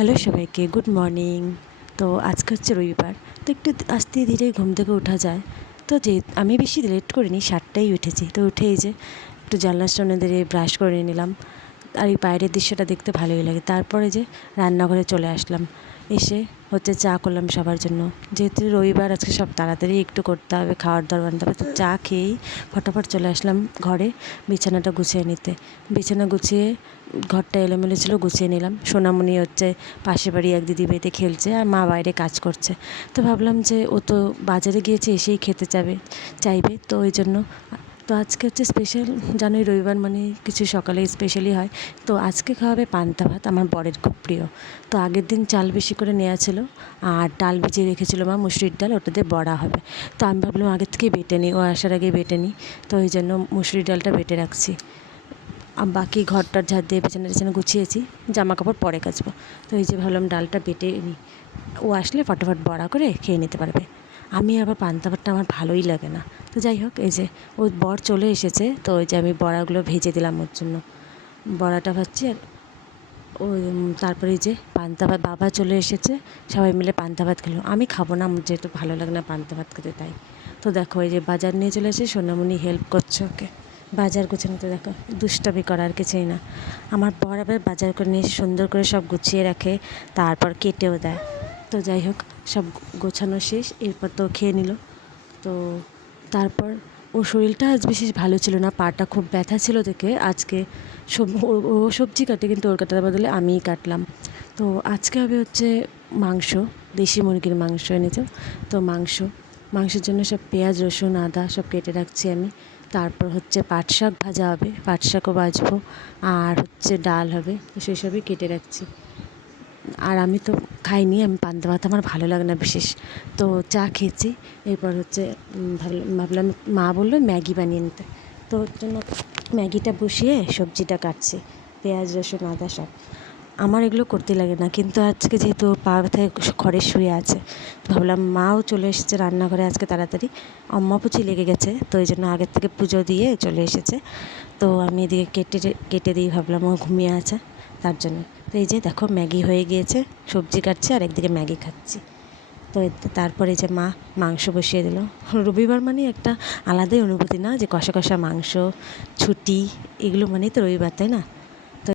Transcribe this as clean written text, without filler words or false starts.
Hello সবাইকে, good morning. তো আজকে হচ্ছে রবিবার, তো একটু আস্তে ধীরে ঘুম থেকে ওঠা যায়। তো যে আমি বেশি লেট করিনি, 7টায় উঠেছি। তো উঠে এই যে একটু জানলার সামনে দাঁড়িয়ে ব্রাশ করে নিলাম। আর এই বাইরের দৃশ্যটা দেখতে ভালোই লাগে। তারপরে যে রান্নাঘরে চলে আসলাম, এসে হচ্ছে চা করলাম সবার জন্য। যেহেতু রবিবার আজকে সব তাড়াতাড়ি একটু করতে হবে, খাওয়ার দাওয়ার বানাতে হবে। তো চা খেয়েই ফটাফট চলে আসলাম ঘরে বিছানাটা গুছিয়ে নিতে। বিছানা গুছিয়ে ঘরটা এলোমেলো ছিল, গুছিয়ে নিলাম। সোনামণি হচ্ছে পাশের বাড়ি এক দিদি বাড়িতে খেলছে, আর মা বাইরে কাজ করছে। তো ভাবলাম যে ও তো বাজারে গিয়েছে, এসেই খেতে চাইবে, তো ওই জন্য। তো আজকে হচ্ছে স্পেশাল, জানোই রবিবার মানে কিছু সকালে স্পেশালি হয়। তো আজকে খাওয়াবে পান্তা ভাত, আমার বরের খুব প্রিয়। তো আগের দিন চাল বেশি করে নেওয়া ছিল, আর ডাল ভিজিয়ে রেখেছিল মা, মুসুরির ডাল, ওটা দিয়ে বড়া হবে। তো আমি ভাবলাম আগের থেকে বেটে নিই, ও আসার আগে বেটে নিই। তো ওই জন্য মুসুরির ডালটা বেটে রাখছি। বাকি ঘরটার ঝাড় দিয়ে বিছানা গুছিয়েছি, জামা কাপড় পরে কাচবো। তো এই যে ভাবলাম ডালটা বেটে নিই, ও আসলে ফটাফট বড়া করে খেয়ে নিতে পারবে। আমি আবার পান্তা ভাতটা আমার ভালোই লাগে না। তো যাই হোক, এই যে ওর বর চলে এসেছে, তো ওই যে আমি বড়াগুলো ভেজে দিলাম ওর জন্য। বড়াটা ভাজছি, আর ওই তারপরে এই যে পান্তা ভাত, বাবা চলে এসেছে, সবাই মিলে পান্তা ভাত খেলো। আমি খাবো না, আমার যেহেতু ভালো লাগে না পান্তা ভাত খেতে, তাই। তো দেখো এই যে বাজার নিয়ে চলে এসে সোনামণি হেল্প করছে ওকে বাজার গোছানোতে। দেখো দুষ্টামি করার কিছুই না। আমার বর আবার বাজার করে নিয়ে এসে সুন্দর করে সব গুছিয়ে রাখে, তারপর কেটেও দেয়। তো যাই হোক, সব গোছানো শেষ, এরপর তো খেয়ে নিল। তো তারপর ওর শরীরটা আজ বিশেষ ভালো ছিল না, পাটা খুব ব্যথা ছিল দেখে আজকে ও সবজি কাটে, কিন্তু ওর কাটার বদলে আমিই কাটলাম। তো আজকে হবে হচ্ছে মাংস, দেশি মুরগির মাংস এনেছে। তো মাংসের জন্য সব পেঁয়াজ রসুন আদা সব কেটে রাখছি আমি। তারপর হচ্ছে পাট শাক ভাজা হবে, পাট শাকও ভাজবো, আর হচ্ছে ডাল হবে, তো সেসবই কেটে রাখছি। আর আমি তো খাইনি, আমি পান্তা ভাত আমার ভালো লাগে না বিশেষ। তো চা খেয়েছি। এরপর হচ্ছে ভাবলাম, মা বললো ম্যাগি বানিয়ে নিতে, তো ওর জন্য ম্যাগিটা বসিয়ে সবজিটা কাটছি, পেঁয়াজ রসুন আদা সব। আমার এগুলো করতে লাগে না, কিন্তু আজকে যেহেতু পা ব্যথায় ঘরে শুয়ে আছে, ভাবলাম মাও চলে এসেছে রান্নাঘরে আজকে তাড়াতাড়ি, পুচি লেগে গেছে, তো ওই জন্য আগের থেকে পুজো দিয়ে চলে এসেছে। তো আমি এদিকে কেটে দিই, ভাবলাম ও ঘুমিয়ে আছে তার জন্য। তো এই যে দেখো ম্যাগি হয়ে গিয়েছে, সবজি কাটছি আর একদিকে ম্যাগি খাচ্ছি। তো তারপরে যে মা মাংস বসিয়ে দিল। রবিবার মানে একটা আলাদাই অনুভূতি না, যে কষা কষা মাংস, ছুটি, এগুলো মানেই তো রবিবার, তাই না?